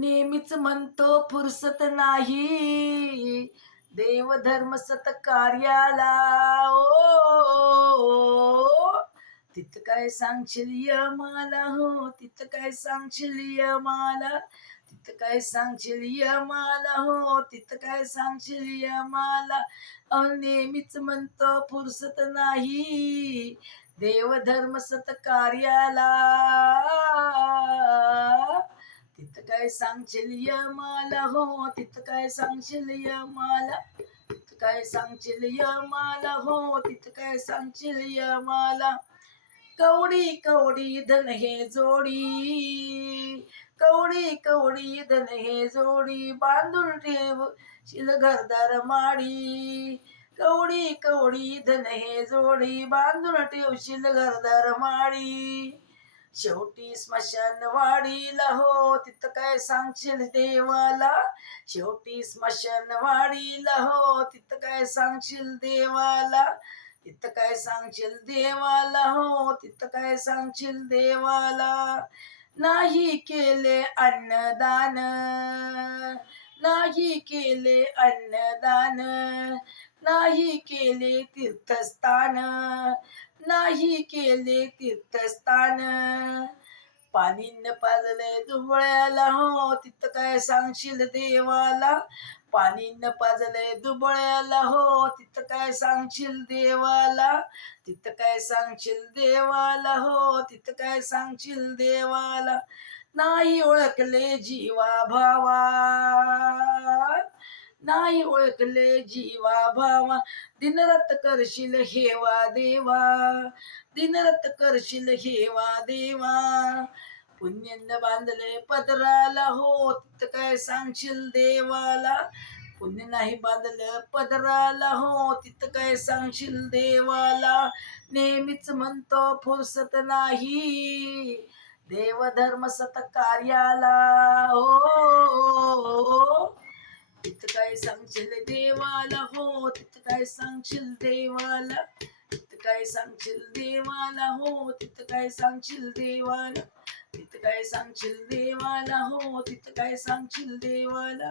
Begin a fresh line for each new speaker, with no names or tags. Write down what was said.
नेहमीच म्हणतो फुरसत नाही. देव धर्म सत्कार्याला ओ तिथं काय सांगशील यमाला? हो तिथं काय सांगशील मला तिथं काय सांगशील यमाला? हो तिथं काय सांगशील मला नेहमीच म्हणतो फुरसत नाही. देव धर्म सत्कार्याला काय सांगशील यमाला हो तिथं काय सांगशील यमाला तिथं काय सांगशील यमाला हो तिथं काय सांगशील यमाला कवडी कवडी धन हे जोडी. कवडी कवडी धन हे जोडी. बांधून ठेव शिल घरदार माडी. कवडी कवडी धन हे जोडी. बांधून ठेवशील घरदार माडी. शेवटी स्मशानवाडीला हो तिथं काय सांगशील देवाला? शेवटी स्मशानवाडीला हो तिथं काय सांगशील देवाला? तिथं काय सांगशील देवाला हो तिथं काय सांगशील देवाला? नाही केले अन्नदान नाही केले अन्नदान नाही केले तीर्थस्थान नाही केले तीर्थस्थान. पाणी न पाजले दुबळ्याला हो तिथं काय सांगशील देवाला? पाणी न पाजले दुबळ्याला हो तिथं काय सांगशील देवाला? तिथं काय सांगशील देवाला हो तिथं काय सांगशील देवाला? नाही ओळखले जीवा भावा नाही ओळखले जीवा भावा. दिनरत करशील हेवा देवा. दिनरत करशील हेवा देवा. पुण्यन बांधले पदराला हो तिथं काय सांगशील देवाला? पुण्य नाही बांधलं पदराला हो तिथं काय सांगशील देवाला? नेहमीच म्हणतो फुरसत नाही. देवधर्म सत कार्याला हो. सांगशील देवाला? हो तिथं काय सांगशील देवाला? तिथं काय सांगशील देवाला? हो तिथं काय सांगशील देवाला? तिथं काय सांगशील देवाला? हो तिथं काय सांगशील देवाला?